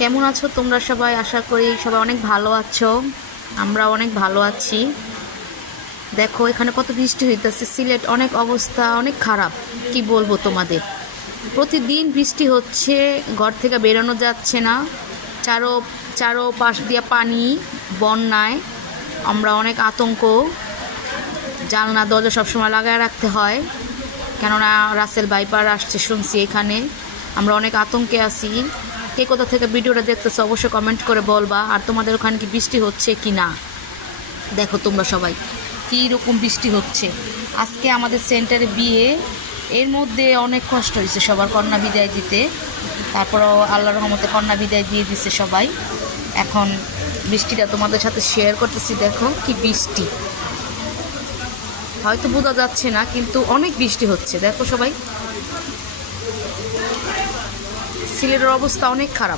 কেমন আছো তোমরা সবাই? আশা করি সবাই অনেক ভালো আছো। আমরা অনেক ভালো আছি। দেখো এখানে কত বৃষ্টি হইতেছে। সিলেট অনেক অবস্থা অনেক খারাপ, কি বলবো তোমাদের। প্রতিদিন বৃষ্টি হচ্ছে, ঘর থেকে বেরোনো যাচ্ছে না। চারো চারো পাশ দিয়ে পানি, বন্যায় আমরা অনেক আতঙ্ক। জানলা দরজা সবসময় লাগায় রাখতে হয়, কেননা রাসেল ভাইপার আসছে শুনছি এখানে। আমরা অনেক আতঙ্কে আছি। কে কোথা থেকে ভিডিওটা দেখতেছো অবশ্যই কমেন্ট করে বলবা। আর তোমাদের ওখানে কি বৃষ্টি হচ্ছে কি না? দেখো তোমরা সবাই কী রকম বৃষ্টি হচ্ছে। আজকে আমাদের সেন্টারে বিয়ে, এর মধ্যে অনেক কষ্ট হয়েছে সবার কন্যা বিদায় দিতে। তারপরও আল্লাহর রহমতে কন্যা বিদায় দিয়ে দিচ্ছে সবাই। এখন বৃষ্টিটা তোমাদের সাথে শেয়ার করতেছি। দেখো কি বৃষ্টি, হয়তো বোঝা যাচ্ছে না কিন্তু অনেক বৃষ্টি হচ্ছে। দেখো সবাই, সিলেটের অবস্থা অনেক খারাপ।